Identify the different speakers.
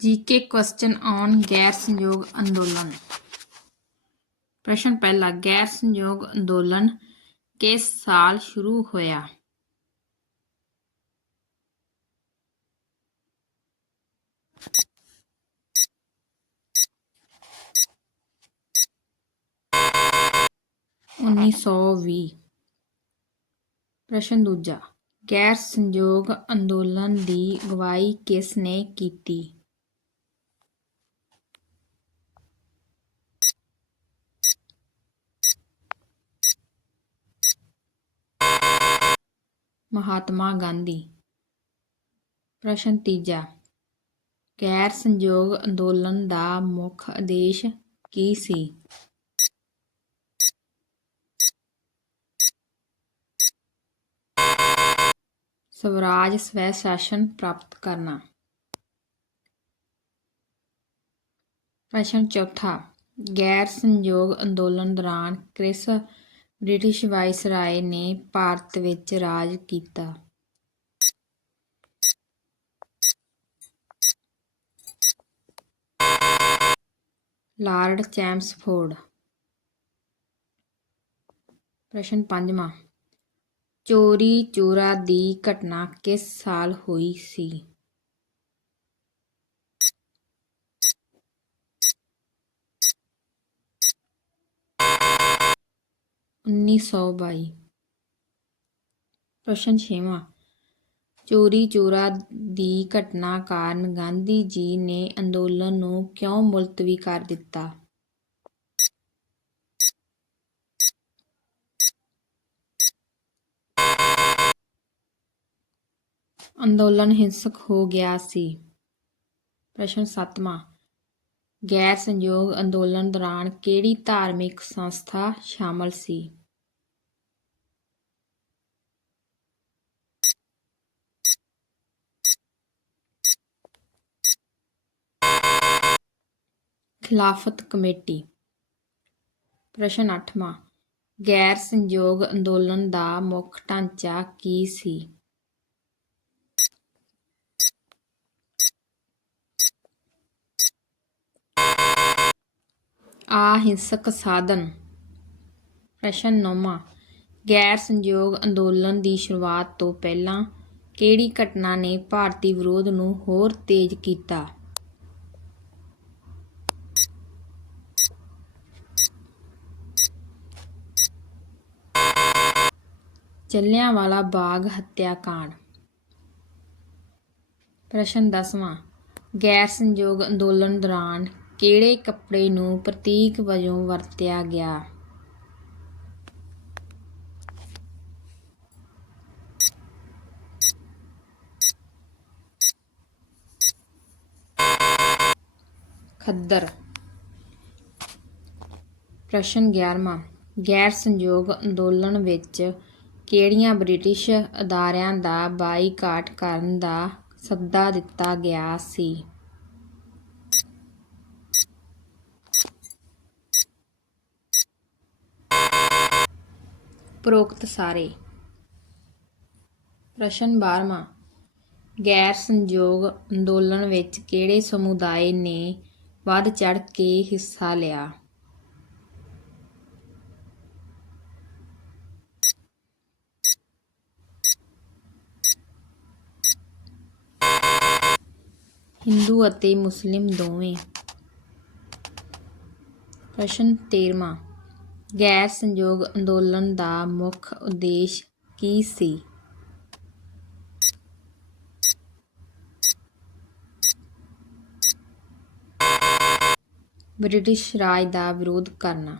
Speaker 1: GK question on ਗੈਰ ਸੰਯੋਗ ਅੰਦੋਲਨ ਪ੍ਰਸ਼ਨ ਪਹਿਲਾ ਗੈਰ ਸੰਯੋਗ ਅੰਦੋਲਨ ਕਿਸ ਸਾਲ ਸ਼ੁਰੂ ਹੋਇਆ ਉੱਨੀ ਸੌ ਵੀਹ ਪ੍ਰਸ਼ਨ ਦੂਜਾ ਗੈਰ ਸੰਯੋਗ ਅੰਦੋਲਨ ਦੀ ਅਗਵਾਈ ਕਿਸ ਨੇ ਮਹਾਤਮਾ ਗਾਂਧੀ। ਪ੍ਰਸ਼ਨ ਤੀਜਾ, ਗੈਰ ਸੰਯੋਗ ਅੰਦੋਲਨ ਦਾ ਮੁੱਖ ਉਦੇਸ਼ ਕੀ ਸੀ? ਸਵਰਾਜ ਸਵੈ ਸ਼ਾਸਨ ਪ੍ਰਾਪਤ ਕਰਨਾ। ਪ੍ਰਸ਼ਨ ਚੌਥਾ, ਗੈਰ ਸੰਯੋਗ ਅੰਦੋਲਨ ਦੌਰਾਨ ਕ੍ਰਿਸ ਬ੍ਰਿਟਿਸ਼ ਵਾਇਸਰਾਏ ਨੇ ਭਾਰਤ ਵਿੱਚ ਰਾਜ ਕੀਤਾ। Lord Chelmsford. ਪ੍ਰਸ਼ਨ ਪੰਜਵਾਂ ਚੋਰੀ ਚੋਰਾ ਦੀ ਘਟਨਾ ਕਿਸ ਸਾਲ ਹੋਈ ਸੀ? ਉੱਨੀ ਸੌ ਬਾਈ। ਪ੍ਰਸ਼ਨ ਛੇਵਾਂ। ਚੋਰੀ ਚੋਰਾ ਦੀ ਘਟਨਾ ਕਾਰਨ ਗਾਂਧੀ ਜੀ ਨੇ ਅੰਦੋਲਨ ਨੂੰ ਕਿਉਂ ਮੁਲਤਵੀ ਕਰ ਦਿੱਤਾ? ਅੰਦੋਲਨ ਹਿੰਸਕ ਹੋ ਗਿਆ ਸੀ। ਪ੍ਰਸ਼ਨ ਸੱਤਵਾਂ। ਗੈਰ ਸੰਯੋਗ ਅੰਦੋਲਨ ਦੌਰਾਨ ਕਿਹੜੀ ਧਾਰਮਿਕ ਸੰਸਥਾ ਸ਼ਾਮਲ ਸੀ? ਖਿਲਾਫਤ ਕਮੇਟੀ। ਪ੍ਰਸ਼ਨ 8ਵਾਂ ਗੈਰ ਸੰਯੋਗ ਅੰਦੋਲਨ ਦਾ ਮੁੱਖ ਢਾਂਚਾ ਕੀ ਸੀ? ਅਹਿੰਸਕ ਸਾਧਨ। ਪ੍ਰਸ਼ਨ 9ਵਾਂ ਗੈਰ ਸੰਯੋਗ ਅੰਦੋਲਨ ਦੀ ਸ਼ੁਰੂਆਤ ਤੋਂ ਪਹਿਲਾਂ ਕਿਹੜੀ ਘਟਨਾ ਨੇ ਭਾਰਤੀ ਵਿਰੋਧ ਨੂੰ ਹੋਰ ਤੇਜ਼ ਕੀਤਾ? ਜਲਿਆਂਵਾਲਾ ਬਾਗ ਹੱਤਿਆਕਾਂਡ ਪ੍ਰਸ਼ਨ 10ਵਾਂ ਗੈਰ ਸੰਯੋਗ ਅੰਦੋਲਨ ਦੌਰਾਨ ਕਿਹੜੇ ਕੱਪੜੇ ਨੂੰ ਪ੍ਰਤੀਕ ਵਜੋਂ ਵਰਤਿਆ ਗਿਆ? ਖੱਦਰ। ਪ੍ਰਸ਼ਨ 11ਵਾਂ ਗੈਰ ਸੰਯੋਗ ਅੰਦੋਲਨ ਵਿੱਚ ਕਿਹੜੀਆਂ ਬ੍ਰਿਟਿਸ਼ ਅਦਾਰਿਆਂ ਦਾ ਬਾਈਕਾਟ ਕਰਨ ਦਾ ਸੱਦਾ ਦਿੱਤਾ ਗਿਆ ਸੀ? ਪ੍ਰੋਕਤ ਸਾਰੇ। ਪ੍ਰਸ਼ਨ 12ਵਾਂ ਗੈਰ ਸੰਯੋਗ ਅੰਦੋਲਨ ਵਿੱਚ ਕਿਹੜੇ ਸਮੁਦਾਇ ਨੇ ਵੱਧ ਚੜ ਕੇ ਹਿੱਸਾ ਲਿਆ? ਹਿੰਦੂ ਅਤੇ ਮੁਸਲਿਮ ਦੋਵੇਂ। ਪ੍ਰਸ਼ਨ 13ਵਾਂ ਗੈਰ ਸੰਯੋਗ ਅੰਦੋਲਨ ਦਾ ਮੁੱਖ ਉਦੇਸ਼ ਕੀ ਸੀ? ਬ੍ਰਿਟਿਸ਼ ਰਾਜ ਦਾ ਵਿਰੋਧ ਕਰਨਾ।